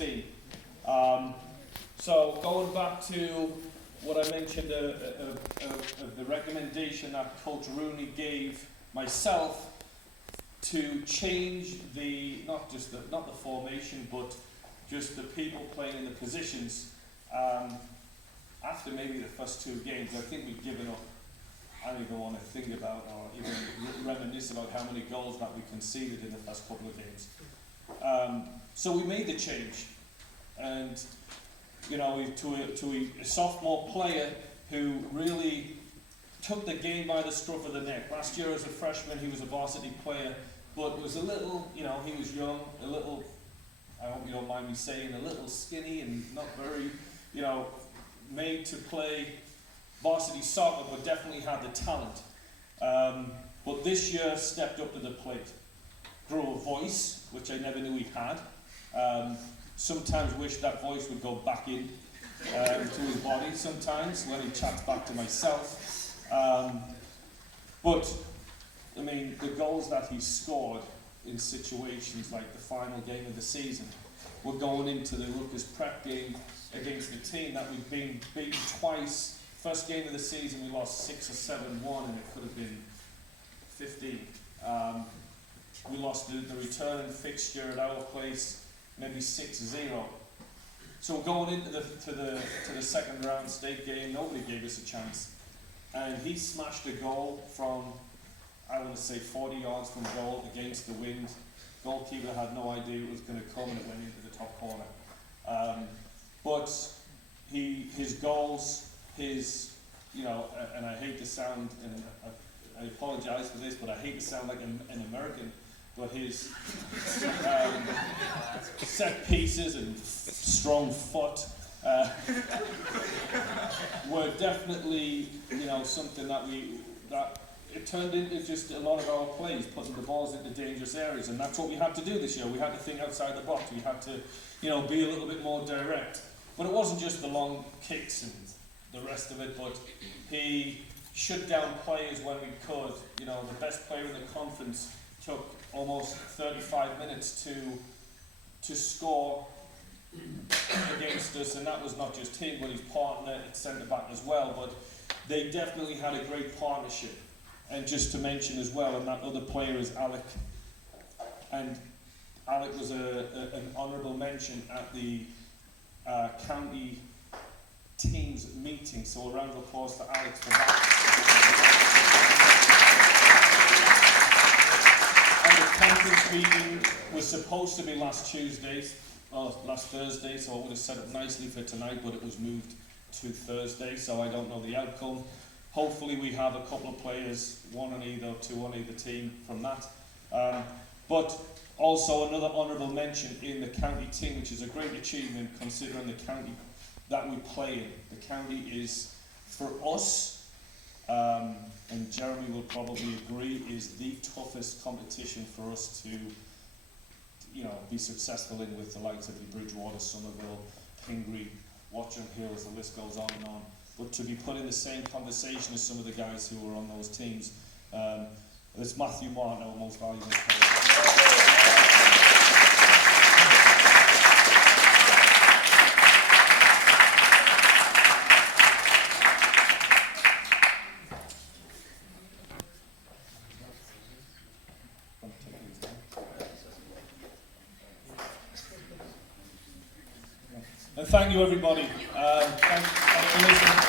team. So going back to what I mentioned of the recommendation that Coach Rooney gave myself to change not the formation, but just the people playing in the positions. After maybe the first two games, I think we've given up. I don't even want to think about or even reminisce about how many goals that we conceded in the first couple of games. So we made the change, and to a sophomore player who really took the game by the scruff of the neck. Last year as a freshman he was a varsity player, but was a little, he was young, a little, I hope you don't mind me saying, a little skinny and not very, made to play varsity soccer, but definitely had the talent. But this year stepped up to the plate. Grew a voice, which I never knew he had. Sometimes wish that voice would go back in to his body sometimes when he chats back to myself. But, the goals that he scored in situations like the final game of the season, we're going into the Rutgers prep game against a team that we've been beaten twice. First game of the season we lost 6 or 7-1 and it could have been 15. We lost the returning fixture at our place maybe 6-0. So going into the second round state game, nobody gave us a chance. And he smashed a goal from, I want to say 40 yards from goal against the wind. Goalkeeper had no idea it was going to come and it went into the top corner. But his goals, and I hate to sound, and I apologize for this, but I hate to sound like an American, but his set pieces and strong foot were definitely, something that it turned into just a lot of our plays, putting the balls into dangerous areas, and that's what we had to do this year. We had to think outside the box. We had to, be a little bit more direct. But it wasn't just the long kicks and the rest of it, but he shut down players when we could. The best player in the conference took almost 35 minutes to score against us, and that was not just him, but his partner at centre back as well. But they definitely had a great partnership. And just to mention as well, and that other player is Alec. And Alec was an honourable mention at the county teams meeting, so a round of applause for Alex for that. And the conference meeting was supposed to be last Thursday, so I would have set up nicely for tonight, but it was moved to Thursday, so I don't know the outcome. Hopefully we have a couple of players, one on either, two on either team from that. But also another honourable mention in the county team, which is a great achievement considering the county that we play in. The county is, for us, and Jeremy will probably agree, is the toughest competition for us to be successful in, with the likes of the Bridgewater, Somerville, Pingree, Watchung Hills, the list goes on and on. But to be put in the same conversation as some of the guys who were on those teams, it's Matthew Martin, our most valuable player. And thank you, everybody. Thanks for listening.